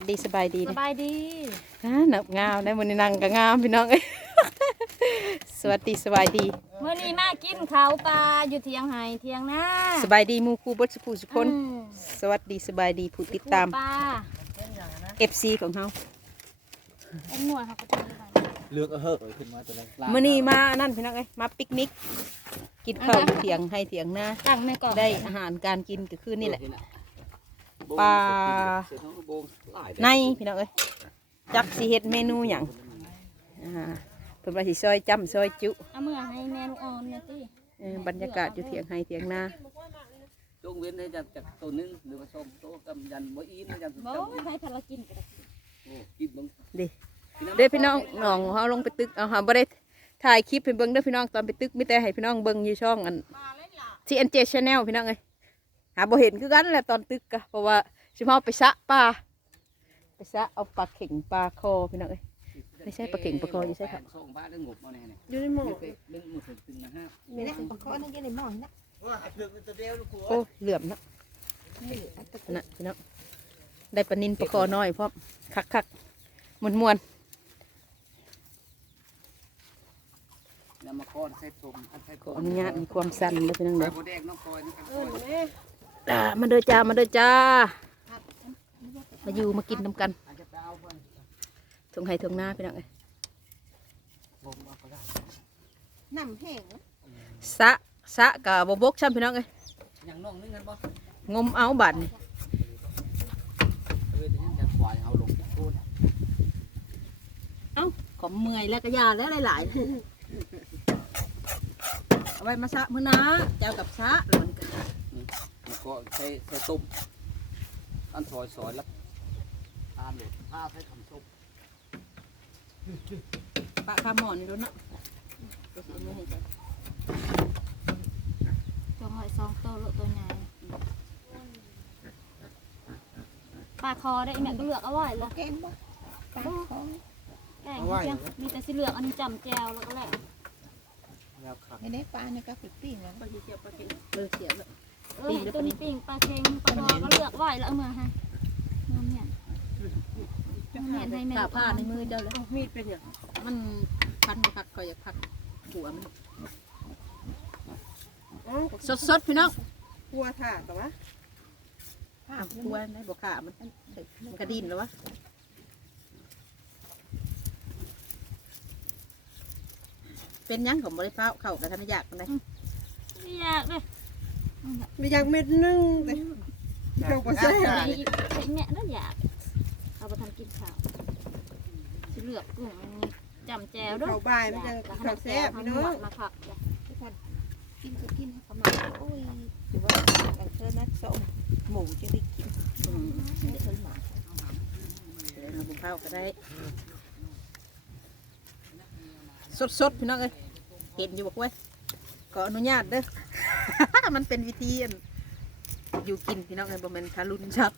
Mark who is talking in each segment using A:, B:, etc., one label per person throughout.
A: ดีสบายดี
B: ส
A: นะ
B: บายดี
A: อ่าหนับงามได้มื้อนี้นั่งก็งามพี่น้องเอ้ย สวัสดีสบายดี
B: เมื่อนี้มากินข้าวปลาอยู่เทียงไห้เทียงนา
A: สบายดีหมู่คู่เบ่สุผู้สุคน
B: อืม
A: สวัสดีสบายดีผู้ติดตาม
B: ปลา
A: FC ของเฮา
B: ไอ้หนวดเขาก็จะมีไว้
C: เลือกเอาเหอะขึ้นมาตัวนั้น
A: มื้อนี้มานั่นพี่น้องเอ้ยมาปิกนิก กินข้าวอยู่เถียงให้เถียงนา
B: ตั้งแม่ก่อน
A: ได้อาหารการกินก็คือนี่แหละ
C: โบง
A: ปลา
C: เสร็จแล้วก็โบงหลาย
A: ในพี่น้องเอ้ยจักสิเฮ็ดเมนูหยังอ่าเพิ่นว่าสิซอยจ้ำซอยจุ
B: เอามือให้แม่ลูกอ่อนเนี่ยติ
A: เออบรรยากาศอยู่เถียงให้เถียงนา
C: จงเว้นให้จากจากตัวหนึงหรือว่าส้มโตกำยันบ่อีนยันสุด
B: บ่
C: จำ
B: ให้ภารกินก็ได้
C: โอ้กินเบัง
A: เด้เด้พี่น้องน้องเฮาลงไปตึกเอาหาบ่ได้ถ่ายคลิปให้เบิ่งเด้อพี่น้องตอนไปตึกมีแต่ให้พี่น้องเบิ่งอยู่ช่องอัน TNJ Channel พี่น้องเอ้ย หาบ่เห็นคือกันแหละตอนตึกกะเพราะว่าสิมาเอาไปสะปลาไปสะเอาปลาเข่งปลาคอพี่น้องเอ้ยไม่ใช่ปลาเข็งปลาคออยู่ใช่ครับ
C: ส่งบ้านเรื่องงบมาแน่ๆ
D: อยู่ในหม้อ
C: เรื่องมือถึงตึงนะฮะ
D: ไม่ได้ปลาคอนั่นอยู่ในหม้อนะ
A: โอ้เหลื่อมเนาะนะพี่น้องได้ปลานินปลาคอน้อยพร้อมคักคักมวนมวน
C: แล้วมาก้อนใส่ส้มอันใส่
A: ๆขออนุญาตมีความสั่นเลยพี่น้อง
C: ใส่
A: เด้อ
C: โบแดงน้องคอยนะครับ
D: เออแม่
A: อ่ามาเด้อจ้า มาเด้อจ้า มาอยู่มากินน้ำกัน
C: อาจจะไปเอาไป
A: ทงไห้ทงหน้าพี่น้องเอ้ย
C: บ่มเอาก็ได้
D: น้ำแห้งนะ
A: สะสะกับบกช่ำพี่น้องเอ้ย
C: อย่างน้องนึงกันบ่
A: งมเอาบัตรนี่
C: เออเดี๋ยวจะปล่อยเอาลงพูด
A: เอ้าขอเมื่อยแล้วก็ยาแล้วหลายๆเอาไว้มาสะมื้อนะเจ้ากับสะแล้วมันก็
C: แล้วก็ ใส่ใส่ต้มอันซอยซอยแล้วทานเลยถ้าใส่คำส้ม
A: ปะคาหมอนนี่รู้เนาะเดี๋ยวสิเอามือให้จ้ะ
B: จงหอยซองโตโลตัวใหญ่ปลาคอได้อีแม่ก็เลือกเอาไว้ละ
D: แกงบ่ปลาคอ
B: แกงเพียงมีแต่สิเลือกอันนี้จำแจวแล้วก็แล้ว
C: แล้วครับ
D: ไม่ได้ปลาเนี่ยก็ปิดปิ้งแล้ว
A: ปลาเจียวปลาเค็มเออเสียแล้ว
B: เออตัวนี้ปิ้งปลาเค็งปลาคอก็เลือกไว้แล้วเอามือให้น้ำเนี่ยน้ำเนี่ยให้แม่
A: ขาผ้าในมือเจ้าเลย
D: มีดเป็นอย่าง
A: มันพันพักคอยอยากพักหัวมัน
D: อ๋อ
A: สดสดๆพี่น้อง
D: กลัวถ่าแต่ว่า
A: อ้าวหัวได้บอกขามันมันกระดินแล้ววะเป็นหยังของบริฟ้าวเข้ากับธนยากมันได้
B: ไม่อยากเลย
D: ไม่อยากเม็ดนึงแต่เราก็ใช่
B: ไอ้ไอ้เนี่ยน่าอยากเอาไปทำกินข้าวสิเลือกกุ้งจำแจวด้วย
D: เขาบ่ายมันยังเขาแซ่บพี่น้อง
B: มาผักจ้ะ
D: กินก็กินเขามาโอ้ยถือว่าอันเชิญนักส้มหมูจะได้กิน
A: อืม
D: เดี๋ยวเชิญหมา
A: เดี๋ยวเราบุกเข้าก็ได้สดสดๆพี่น้องเอ้ยเห็นอยู่บอกเว้ยขออนุญาตเด้อ มันเป็นวิธีอันอยู่กินพี่น้องเอ้ยบ่แม่นทารุณชัด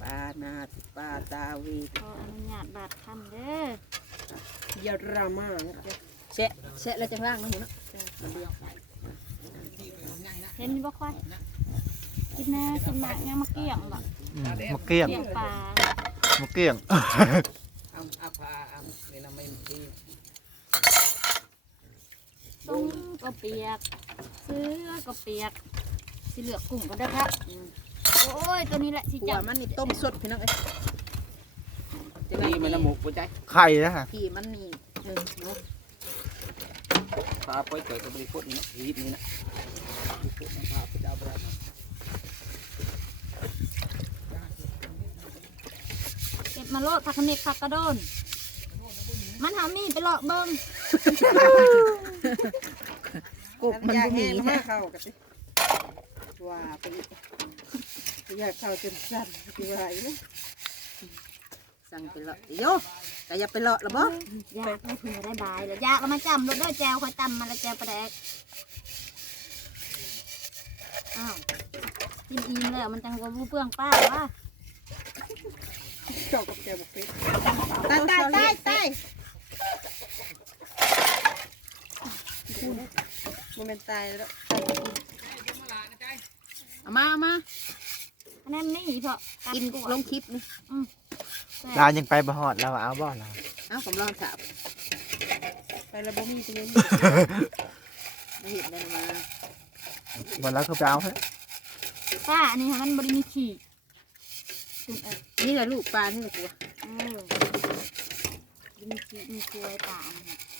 A: ปลานาดปลาตาวี
B: ขออนุญาตบาดคำเด้อ
D: อย่าดราม่านะจ๊ะ
A: แชะแชะแล้วจังล่างเนาะหมูเนาะมันเดียว
B: เห็นบ่ค่อยกินแน่กินหมากยังมาเกี่ยงบ่
E: มะเกี้ยง
B: เกี่ยงปลามะ
E: เกี้ยง
C: เอาเอาพาเอาในน้ำไม่ดี
B: ต้มก็เปียกเสื้อก็เปียกสิเลือกกุ้งก็ได้ครับอืมโอ้ยตัวนี้แหละสิ
A: หัว
B: จับ
A: มันนี่ต้มสดพี่น้องเอ้ย
C: จะดีมันละหมูปัจจัย
E: ไข่นะฮะ
A: พี่มันนี่เออเนาะ
C: พาไปเกิดกับบริโภคนี้นะชีวิตนี้นะบริโภคนะพาไปเอาไปเอา
B: เก็บมาโลดผักขมิกผักกระโดน มันหามีดไปเลาะเบิ่ง
A: กบมัน
D: อยา
A: บ่
D: ก
A: มี
D: แห้ง
A: นะ
D: มากเข้ากันสิว่าไปอีกอยากเข้าจนสั่นที่ว่าอีกนะ
A: สั่งไปเลาะโยแต่อย่าไปเลาะละบ่
B: อยากให้คุณได้บายเลยอยากเอามาจำรถด้วยแจวคอยจำมาแล้วแจวปลาแดกอ้าวกินอิ่มแล้วมันจังว่าบ่เปลืองป้าวะ
D: เจ้ากับแกบอกเป็ดตายตายตายตาย มันเป็นตายแล้ว
A: เอามาเอามา
B: แน่นนี่เพราะ
A: กินลงคลิปนี่
E: เรายังไปบ่ฮอดเราเอาบ่เรา
A: เอาผมลองสาวไปแล้วบ่มีตัวนี้มาเห็นได้มา
E: วันแล้วก็ไปเอาให้
B: ป้าอันนี้ค่ะมันบริมีขี่
A: นี่แหละลูกปลานี่แหละตัว
B: เออมีขี่มีควยป่าอันนี้ปลา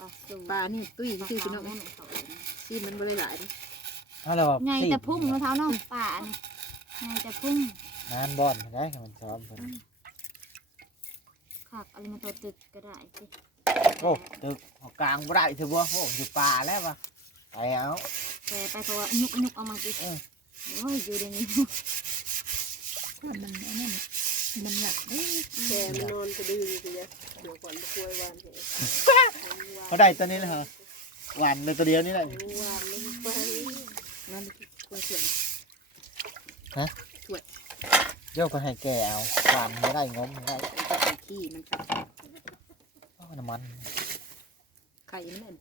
A: ปลานี่ตุ้ย
B: ปลา
A: ชื่อ
B: ขาว
A: พี่น้อง
B: แม่นเขาเอิ้น
A: ซีมันบ่ได้หลายเด้
E: เอาแล้ว
B: ไงแต่พุ่งมะพร้าวน้องป่านี่ไงแต่พุ่ง
E: งานบ่อนได้ให้มันซ้อมเพิ่น
B: ขักอะไรมาตัวตึกก็ได้สิ
E: โอ้ตึกเอากลางบ่ได้เถอะบ่โอ้อยู่ป่าแล้วว่ะไปเอา
B: แต่ไปเพราะว่ายุกยุกเอามาสิ
E: เออ
B: โอ้ยอยู่ในนี้
D: ถ้ามันไอ้นั่นมั นหนักเด้แกมันนอนกระดืออยู่สิเนี่ยเดี๋ยวก่อนจะคุยวานเถอะ
E: เขาได้ตัวนี้นะฮะหวานเลยตัวเดียวนี่แหละ
D: วานลงไป
A: นั่นกลัวเสื่อม
E: เดี๋ยวก็ให้แกเอาหวานไม่ได้งมไม่ได้
A: จะเป็นขี้มันครับ
E: เอาน้ำมัน
A: ไข่มันนั่น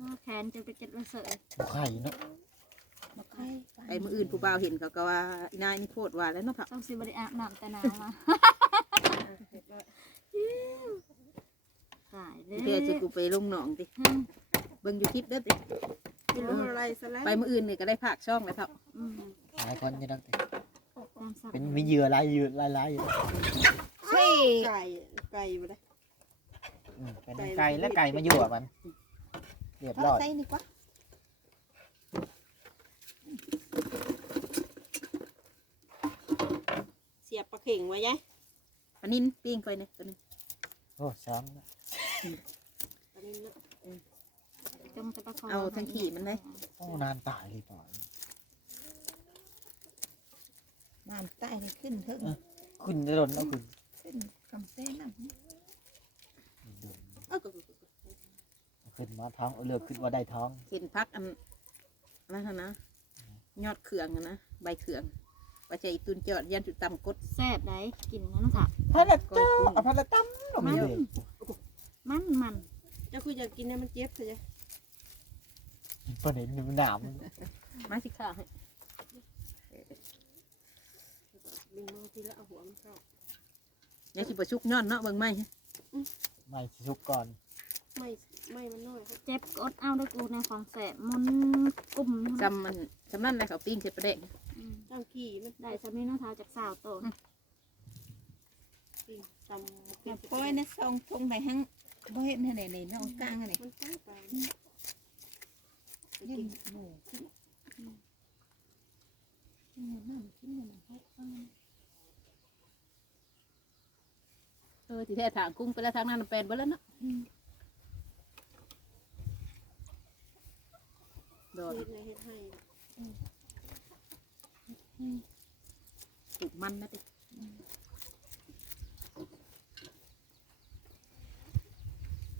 B: อ้าวแขนจะไปเจ็ดวันเสาร์
E: บ่ไข่เนาะ
D: มา ไข่
A: ไอ้มืออื่นผู้บ่าวเห็นเขาก็ว่าอีนายนี่โคตรว่าแล้วเนาะค่ะ
B: ต้องซื้อบริอาบน้ำแต่น้ำมาขายเล
A: เพื่อยจะ
B: ย
A: กูไปลงหนองติ
B: อืม
A: เบิ่งอยู่คลิปเด้อติ
D: เป็นอะไรซะแล้ว
A: ไปมืออื่นนี่ก็ได้ภาคช่องแล้วเท่า
B: อืม
E: หลายคนอยู่นั่นติ
B: ตามสั่ง
E: เป็นมีเหยื่อหลายเหยื่อหลายๆอยู่
A: เฮ้ย
D: ไก่ไก่ไปเลย
E: อืมเป็นไก่และไก่มาอยู่อะมันเรียบร้อย
D: ใส่นี่กว่า เสียบปลาเข่งไว้ยะ
A: ปลานินปิ้งไปเนี่ยตัวนึง
E: โอ้ช้ำนะ
D: ปลานิลเนาะ
B: จงจะประคอง
A: เอาทั้งขี่มันเลย
E: โอ้นานตายเลยป่ะ
D: น้ำใต้นี่ขึ้นเถิง
E: คุณจะโดนเอาคุณ
D: ขึ้นกำเส้นน้ำ
A: เอ้าก็
E: ขึ้นมาท้องเอาเลือกขึ้นว่าได้ท้อง
A: เห็นพักอันนั่นน่ะนะ ยอดเขืองอะนะใบเขืองว่าจะอีตุนจอดยันจุดต่ำกด
B: แซ่บได้กินนั่นค่ะ
E: พันละเจ้าเอาพันละตั้มลง
B: มัน
E: เลย
B: มันมัน
D: เจ้าคืออยากกินเนี่ยมันเจ็บใช่ไหม
E: ประเด็นมันหนาม
A: มาสิข้าวให้
D: ดึงมาทีละเอาหัวมันเข้า
A: เดี๋ยวสิประชุกย้อนเนาะเบิ่งไหม
E: ไม่ชุกก่อน
D: ไม่ไม่มันน้อย
B: เจ็บกดเอาด้วยกูในความแสบมันกลุ่ม
A: จำมันจำนั่นแหละเขาปิ้งเสร็จประเด็น
B: อืม
D: ตั้งขี้มัน
B: ได้สามีน้องเท้าจากสาวโตนะ
D: ปิ้งตำ
F: อย่าปล่อยนะซองทงไหนหังบ่เห็นให้ไหนในน้องกลางอันนี้
D: มันตั้งไป
F: ยิ่งหมูกินกินน้ำกินน้ำเขาข้าง
A: เออที่แท้ถางกุ้งไปแล้วทางนั้นเป็นไปแล้วเนาะ โดน
D: เฮ็ดในเฮ็ดให้
A: ปลูกมันนะติ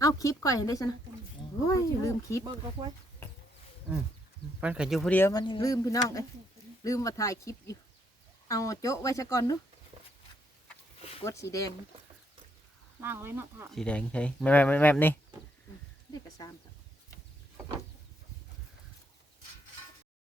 A: เอาคลิปก่อนเห็นได้ชนะโอ้ยลืมคลิป
D: เบิ่งก็ควาย
E: มันก็อยู่ผู้เดียวมันนี่
A: ลืมพี่น้องเอ้ยลืมมาถ่ายคลิปอยู่ เอาโจ๊ะไว้ซะก่อนเนาะกดสีแดง
B: ล่างไว้เนาะเท้า
E: สีแดงใช่ไหมแม่แม่แม่นี่
A: เรียกกระซามครับ